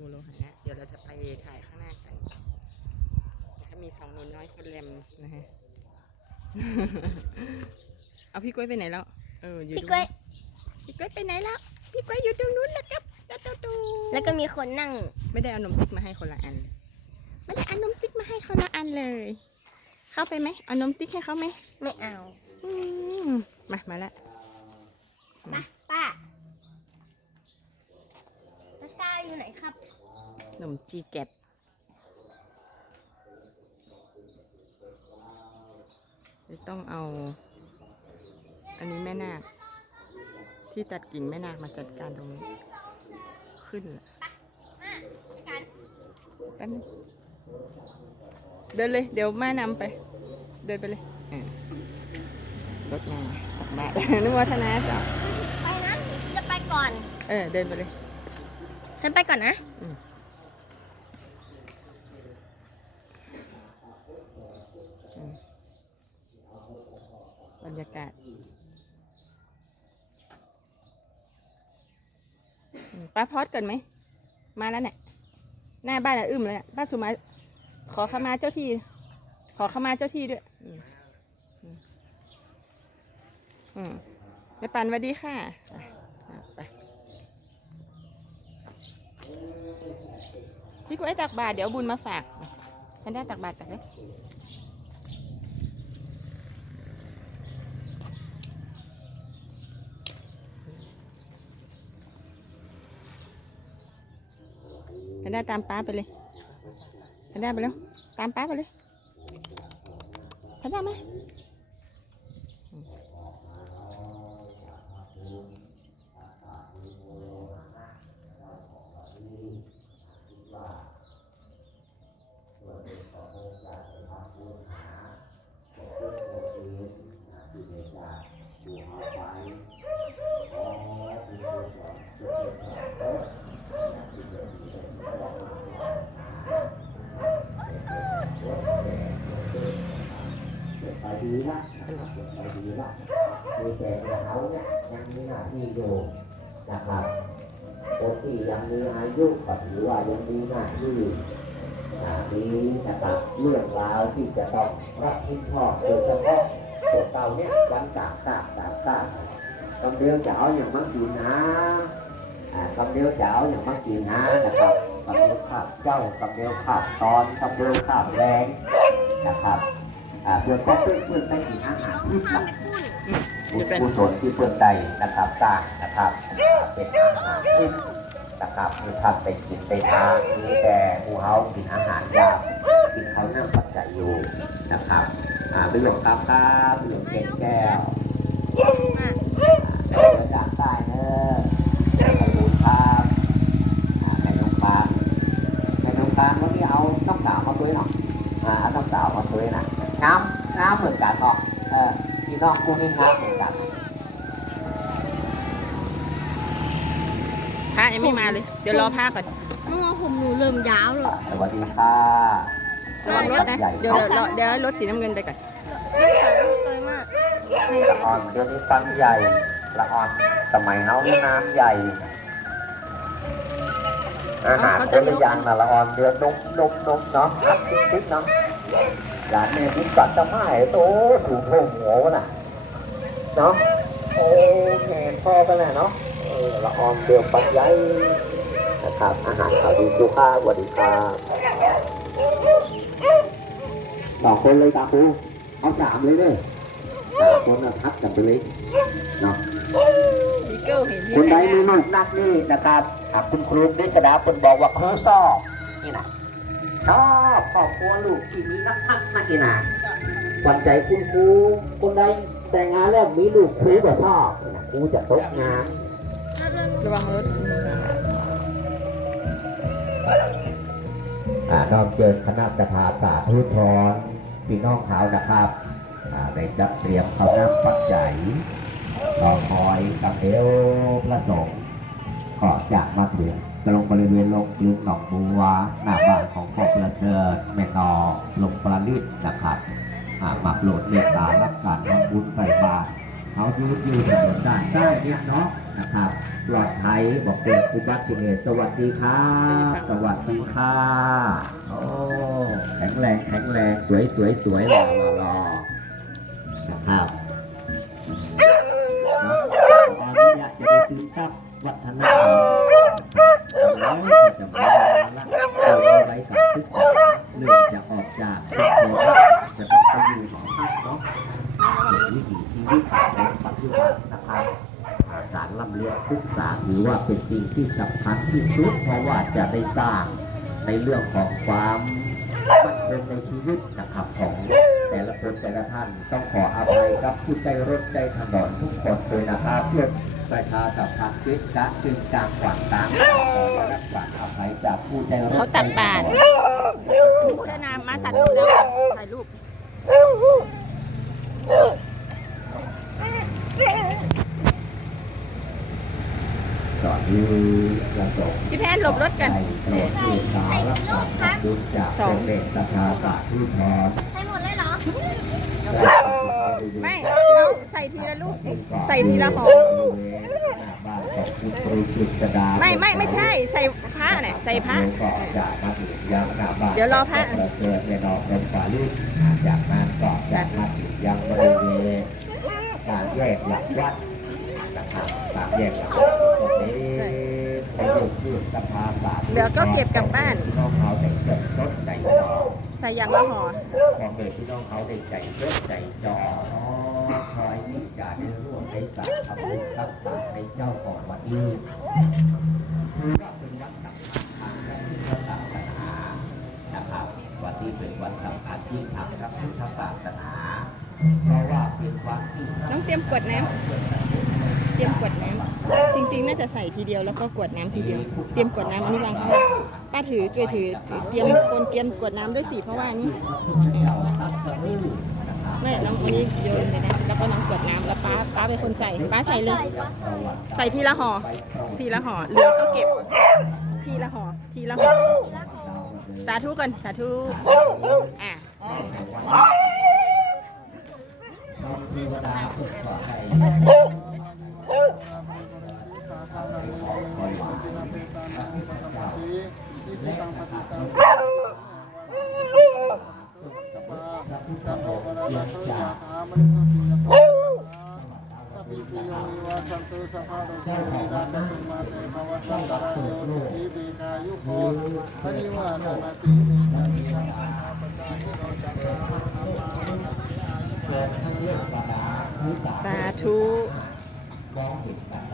งูโลหะเดี๋ยวเราจะไปถ่ายข้างหน้ากันนะคะมีสองหนูน้อยคนแรมนะฮะ เอาพี่กล้วยไปไหนแล้ว เอออยู่พี่กล้วย พี่กล้วยไปไหนแล้ว พี่กล้วยอยู่ตรงนู้นนะครับตาตูตูแล้วก็มีคนนั่ง ไม่ได้เอานมติ๊กมาให้คนละอัน ไม่ได้เอานมติ๊กมาให้คนละอันเลย เข้าไปไหมเอานมติ๊กให้เขาไหม ไม่เอา อืมมา มาแล้วป้าป้าตะกร้าอยู่ไหน ครับนมจีแกตจะต้องเอา อันนี้แม่นาคที่ตัดกิ่งแม่นาคมาจัดการตรงนี้ ขึ้นละมาจัดการแป๊บนึงเดินเลย เดี๋ยวแม่นำไป เดินไปเลยอ่ารถมาตักบาตร นึกว่าธนาจ้ะไปนะจะไปก่อน เออ เดินไปเลย ฉันไปก่อนนะบรรยากาศอืมป้าพอดกันไหม มาแล้วเนี่ย หน้าบ้านอะอึมเลยอะป้าสุมา ขอขมาเจ้าที่ ขอขมาเจ้าที่ด้วยอืมอืมอืมแม่ปันสวัสดีค่ะอะอะไป พี่กุ้ตักบาทเดี๋ยวบุญมาฝากฉันได้ตักบาทตักเลยแพนด้าตามป้าไปเลยแพนด้าไปแล้วตามป้าไปเลยแพนด้ามาไปดีละไปดีละมีแต่เขาเนี่ยยังมีหน้าที่อยู่นะครับ คนที่ยังมีอายุก็ถือว่ายังมีหน้าที่มีนะครับเรื่องราวที่จะต้องรับผิดชอบโดยเฉพาะพวกเราเนี่ยยังตางต่างต่างต่างคำเดียวจะเอาอย่างมังกินนะคำเดียวจะเอาอย่างมังกินนะนะครับคำเดียวขาบเจ้าคำเดียวขาบตอนคำเดียวขาบแรงนะครับเพื่อก็เพื่อเพื่อไปกินอาหารที่ บุญกุศลที่เพื่อนใดนะครับสร้างนะครับเป็นอาหารที่นะครับมีทำไปกินไปทานมีแต่ผู้เฮากินอาหารยากกินเขาวหน้าปัจจัยอยู่นะครับอ่าประโยชน์ครับครับประโยชน์เก่งแก้ว น้องกูนี่น้ำเหมือนกันพระยังไม่มาเลย เดี๋ยวรอพระก่อนเมื่อวานผมหนูเริ่มยาวแล้วสวัสดีค่ะระวังรถนะเดี๋ยวเดี๋ยวเดี๋ยวให้รถสีน้ำเงินไปก่อนรักษาลูกเลยมากให้ละอ่อนเดี๋ยวนี้ฟังใหญ่ละอ่อนสมัยเฮานี่น้ำใหญ่ อาหารเป็นระยางนะละอ่อนเดือนนกนกนกเนาะติ๊กติ๊กเนาะ หลานแม่ติ๊กกัดจะไม่โตถูกโถมหัววะน่ะเนาะโอ้แหงพ่อกันแหละเนาะเออละอ่อนเดือปักใหญ่นะครับอาหารข่าวดีดูค่าสวัสดีครับสองคนเลยตาครูเอาสามเลยเด้อสามคนอะทับกันไปเลยเนาะมีเกิลเห็นพี่คนใดแพมีนด้าลูกนักนี่นะครับหากคุณครูนิสดาคุณบอกว่าครูชอบนี่นะ ชอบครอบครัวลูกที่มีนักนักนักนี่นะหวันใจคุณครูคนใดแต่งงานแล้วมีลูกครูก็ชอบครูจะตกงานระวังรถอ่านอกเจอคณะกระถาสาธุทรพี่น้องเขานะครับอ่าได้จัดเตรียมเขาน้ำปัจจัยรอคอยกับเอวพระสงฆ์ ก็จะมาถึงตรงบริเวณลงลึกหนองบัวหน้าบ้านของพ่อประเสริฐแม่นอลงประลิตนะครับอ่ามาโปรดเมตตารับการทำบุญใส่บาตรเขายืดยืดถนนด้านใต้เนี่ยเนาะนะครับปลอดภัยบอกเกิดอุบัติเหตุสวัสดีครับสวัสดีค่ะโอ้แข็งแรงแข็งแรงสวยสวยสวยหล่อหล่อหล่อนะครับตอนนี้อยากจะได้ซึมซับวัฒนธรรมแล้ว จะมาละเอาอะไรกับทุกคนเรื่องจะออกจากชุมชนจะต้องไปอยู่หอพักเนาะเป็นวิถีชีวิตของปัจจุบันนะครับการลำเลียงศึกษาถือว่าเป็นสิ่งที่สำคัญที่สุดเพราะว่าจะได้สร้างในเรื่องของความมั่นคงในชีวิตนะครับของแต่ละคนแต่ละท่านต้องขออภัยกับผู้ใจรถใจถนนทุกคนเลยนะครับเพื่อ ประชาสัมพันธ์กิจกะจึงกลางขวางกลางขอได้รับความอภัยจากผู้ใจรถเขาตักบาตรพุทธนามมาสัตว์แล้วถ่ายรูปจอดที่ระจกพี่แพนหลบรถกันในโปรดเมตตารับความขอบคุณจากพระเดชสถาสาธุพรใช้หมดเลยเหรอ ไม่เราใส่ทีละลูกสิ ใส่ทีละห่อบ้านของคุณครูกฤษดาไม่ไม่ไม่ใช่ ใส่ผ้าเนี่ยใส่ผ้าก็จะมาถึงยังหน้าบ้านเดี๋ยวรอพระเกิดในดอกเป็นฝ่าลูกจากนั้นก็จะมาถึงยังบริเวณการแยกหลักวัดนะครับการแยกหลักวัดตรงนี้ประโยชน์ที่สภาสาธุเดี๋ยวก็เก็บกลับบ้านพี่น้องเขาได้เกิดรถใจจอ ใส่ยางละห่อของเด็กพี่น้องเขาได้ใจรถใจจอคอยมิจาได้ร่วมในสารทำบุญรักษาในเจ้าของวันนี้ถือว่าเป็นวันสำคัญทางพระพุทธศาสนานะครับวันนี้เป็นวันสำคัญที่ทางพระพุทธศาสนาเพราะว่าเป็นวันที่น้องเตรียมกดน้ำเตรียมกดน้ำจริง ๆ น่าจะใส่ทีเดียวแล้วก็กดน้ำทีเดียว เตรียมกดน้ำอันนี้วางข้ ป้าถือช่วยถือเตรียมคนเตรียมกวดน้ำด้วยสิเพราะว่านนี้ไม่น้องอันนี้โยนเลยนะแล้วก็น้องกวดน้ำแล้วป้าป้าเป็นคนใส่ป้าใส่เลย ใส่ทีละห่อทีละห่อเหลือก็เก็บ ทีละห่อทีละห่อสาธุก่อนสาธุอะเทวดา พุทธให้สาธุมองเห็น